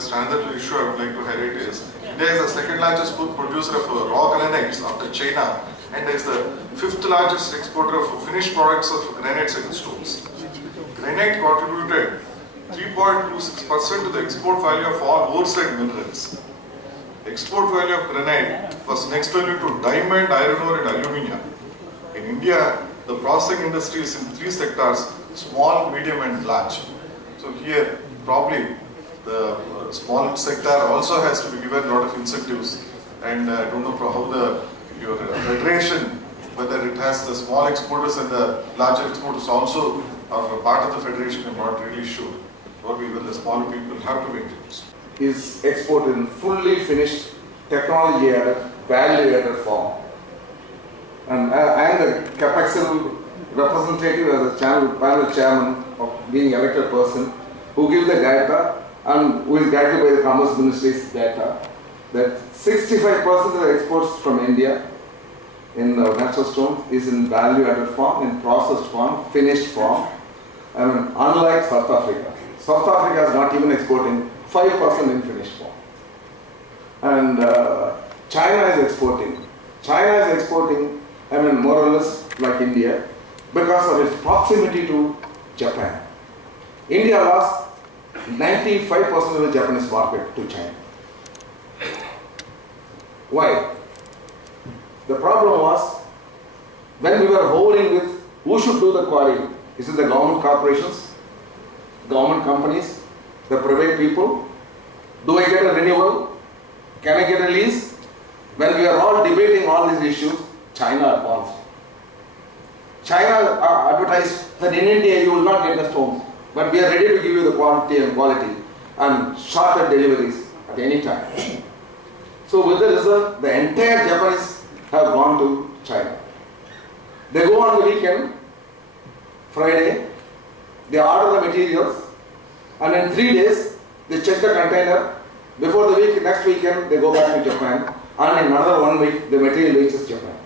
just another issue I would like to highlight is India is the second largest food producer of raw granites after China, and is the fifth largest exporter of finished products of granites and stones. Granite contributed 3.26% to the export value of all ore-side minerals. Export value of granite was next only to diamond, iron ore and aluminium. In India, the processing industry is in three sectors: small, medium and large. So here probably the small sector also has to be given a lot of incentives, and I don't know how your federation, whether it has the small exporters and the larger exporters also are part of the federation. I'm not really sure. Or even the smaller people have to make it. Is exported in fully finished, technology-added, value-added form. And I am the capacitive representative as a panel chairman of being elected person who gives the data and who is guided by the Commerce Ministry's data that 65% of the exports from India in natural stone is in value-added form, in processed form, finished form. I mean, unlike South Africa. South Africa is not even exporting 5% in finished form. And China is exporting. China is exporting, I mean, more or less like India because of its proximity to Japan. India lost 95% of the Japanese market to China. Why? The problem was when we were hovering with who should do the quarrying. Is it the government corporations, government companies, the private people? Do I get a renewal? Can I get a lease? When we are all debating all these issues, China advanced. China advertised that in India you will not get the stones, but we are ready to give you the quantity and quality and shorter deliveries at any time. So with the result, the entire Japanese have gone to China. They go on the weekend, Friday, they order the materials, and in 3 days they check the container. Before the next weekend they go back to Japan, and in another 1 week the material reaches Japan.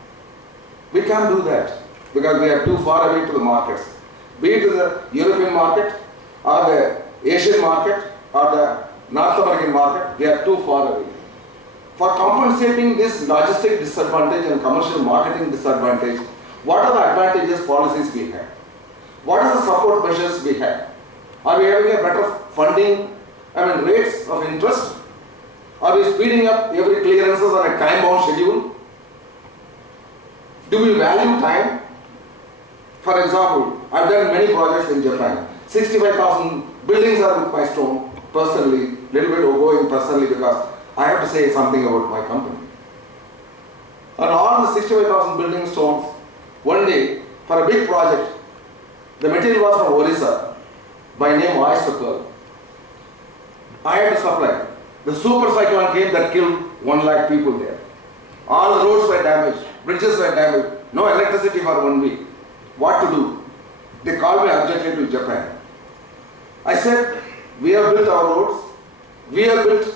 We can't do that because we are too far away to the markets. Be it the European market or the Asian market or the North American market, we are too far away. For compensating this logistic disadvantage and commercial marketing disadvantage, what are the advantages policies we have? What are the support measures we have? Are we having a better funding, rates of interest? Are we speeding up every clearances on a time-bound schedule? Do we value time? For example, I've done many projects in Japan. 65,000 buildings are with my stone personally, little bit going personally because I have to say something about my company. And all the 65,000 building stones, one day, for a big project, the material was from Orissa, by name Oyster Pearl. I had to supply. The super cyclone came that killed 1 lakh people there. All the roads were damaged, bridges were damaged, no electricity for 1 week. What to do? They called me urgently to Japan. I said, we have built our roads, we have built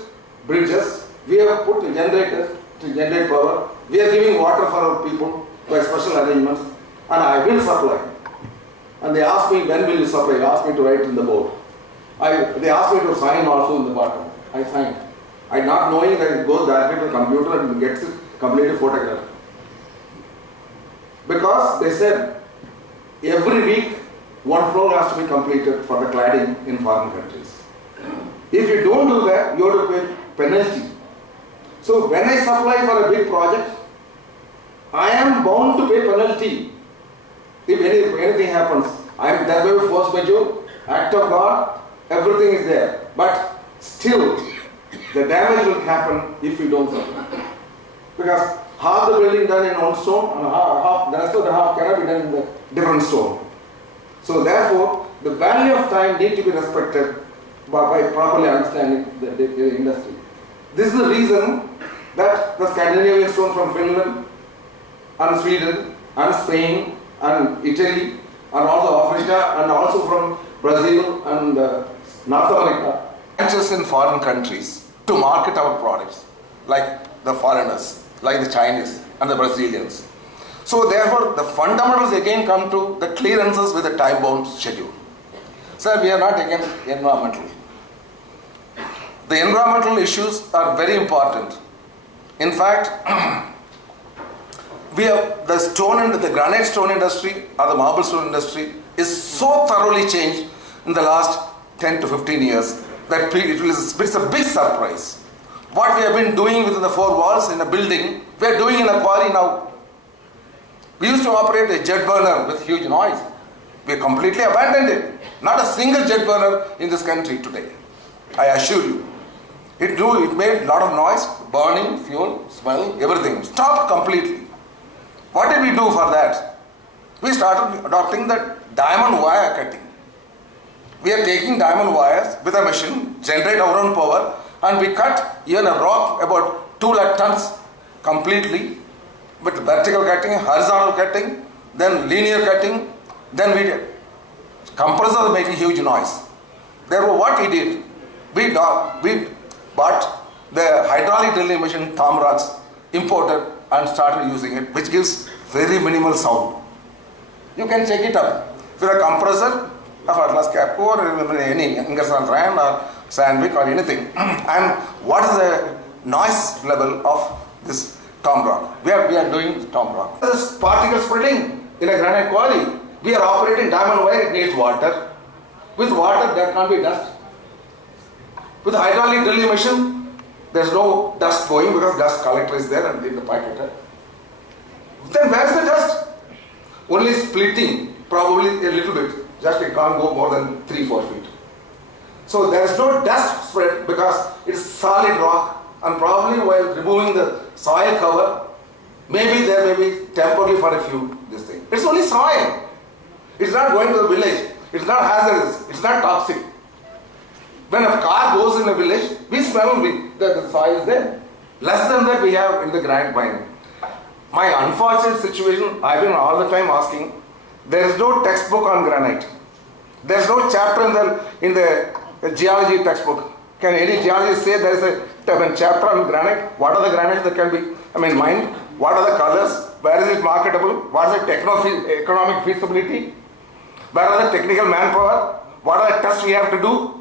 bridges, we have put generators to generate power, we are giving water for our people by special arrangements, and I will supply. And they asked me, when will you supply? They asked me to write in the board. They asked me to sign also in the bottom. I signed. I not knowing that it goes directly to the computer and gets it completely photographed. Because they said, every week, 1 floor has to be completed for the cladding in foreign countries. If you don't do that, you have to pay penalty. So when I supply for a big project, I am bound to pay penalty. If anything happens, I am thereby force majeure, act of God, everything is there. But still, the damage will happen if you don't supply. Because half the building done in one stone and the rest of the half cannot be done in the different stone. So therefore, the value of time needs to be respected by properly understanding the industry. This is the reason that the Scandinavian stone from Finland and Sweden and Spain and Italy and also Africa and also from Brazil and North America branches in foreign countries to market our products, like the foreigners, like the Chinese and the Brazilians. So therefore, the fundamentals again come to the clearances with a time-bound schedule. Sir, we are not against environmental. The environmental issues are very important. In fact, we have the granite stone industry or the marble stone industry is so thoroughly changed in the last 10 to 15 years that it's a big surprise. What we have been doing within the four walls in a building, we are doing in a quarry now. We used to operate a jet burner with huge noise. We completely abandoned it. Not a single jet burner in this country today, I assure you. It made a lot of noise, burning, fuel, smell, everything. Stopped completely. What did we do for that? We started adopting the diamond wire cutting. We are taking diamond wires with a machine, generate our own power, and we cut even a rock about 2 lakh tons completely with vertical cutting, horizontal cutting, then linear cutting, then we did. Compressors making huge noise. Therefore, what we did, we bought the hydraulic drilling machine, thumb rods, imported and started using it, which gives very minimal sound. You can check it up with a compressor of Atlas Copco or any Ingersoll Rand or Sandvik or anything. And what is the noise level of this tom rock? We are doing tom rock. This particle spreading in a granite quarry. We are operating diamond wire, it needs water. With water there can't be dust. With hydraulic drilling machine, there is no dust going because dust collector is there and in the pipette. Then where is the dust? Only splitting, probably a little bit. Just it can't go more than 3-4 feet. So there is no dust spread because it is solid rock, and probably while removing the soil cover, maybe there may be temporarily for a few this thing. It's only soil. It's not going to the village. It's not hazardous. It's not toxic. When a car goes in a village, we smell the soil is there. Less than that we have in the granite mining. My unfortunate situation, I've been all the time asking, there is no textbook on granite. There is no chapter in the geology textbook. Can any geologist say there is a chapter on granite? What are the granites that can be mined? What are the colors? Where is it marketable? What is the economic feasibility? Where are the technical manpower? What are the tests we have to do?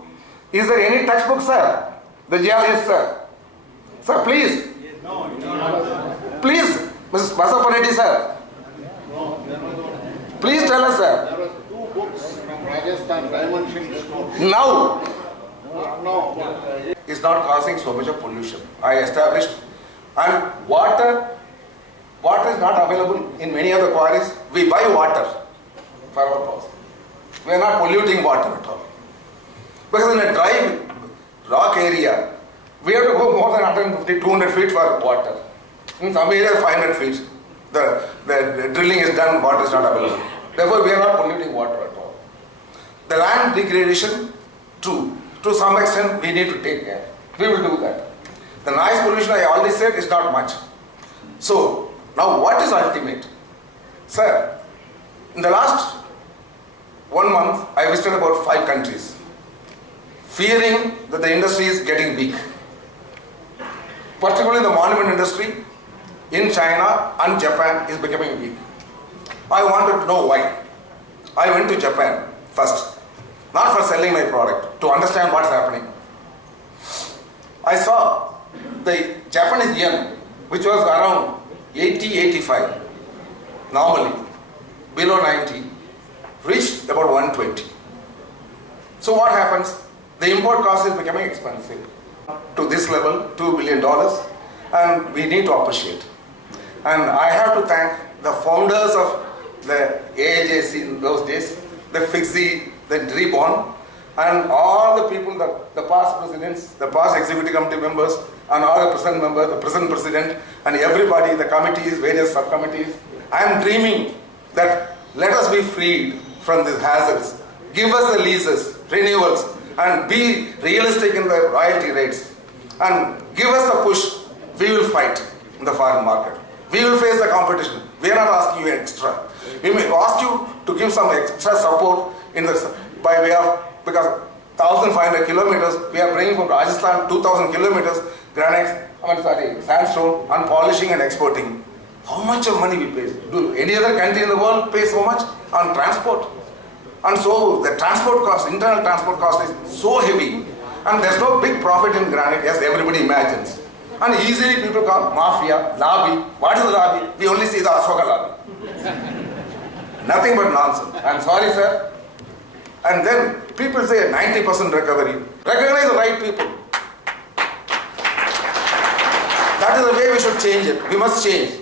Is there any textbook, sir? The geologist, sir. Sir, please. Please, Mrs. Basapareddy, sir. Please tell us, sir. There were 2 books from Rajasthan dimension schools. Now, No. is not causing so much of pollution. I established, and water is not available in many other quarries. We buy water for our process. We are not polluting water at all. Because in a dry rock area, we have to go more than 150, 200 feet for water. In some areas, 500 feet. The drilling is done, water is not available. Therefore, we are not polluting water at all. The land degradation, too. To some extent, we need to take care. We will do that. The noise pollution, I already said, is not much. So, now what is ultimate? Sir, in the last 1 month, I visited about 5 countries, fearing that the industry is getting weak. Particularly the monument industry in China and Japan is becoming weak. I wanted to know why. I went to Japan first, not for selling my product, to understand what's happening. I saw the Japanese yen, which was around 80-85, normally below 90, reached about 120. So what happens? The import cost is becoming expensive. To this level, $2 billion, and we need to appreciate. And I have to thank the founders of the AAJC in those days, the Figsi, the Reborn, and all the people, the past presidents, the past executive committee members, and all the present members, the present president, and everybody, the committees, various subcommittees. I am dreaming that let us be freed from these hazards. Give us the leases, renewals, and be realistic in the royalty rates. And give us a push. We will fight in the foreign market. We will face the competition. We are not asking you extra. We may ask you to give some extra support by way of, because 1,500 kilometers, we are bringing from Rajasthan 2,000 kilometers sandstone, and polishing and exporting. How much of money we pay? Do any other country in the world pay so much on transport? And so the transport cost, internal transport cost is so heavy. And there's no big profit in granite as everybody imagines. And easily people call mafia, lobby. What is the lobby? We only see the Ashoka lobby. Nothing but nonsense. I'm sorry, sir. And then people say 90% recovery. Recognize the right people. That is the way we should change it. We must change.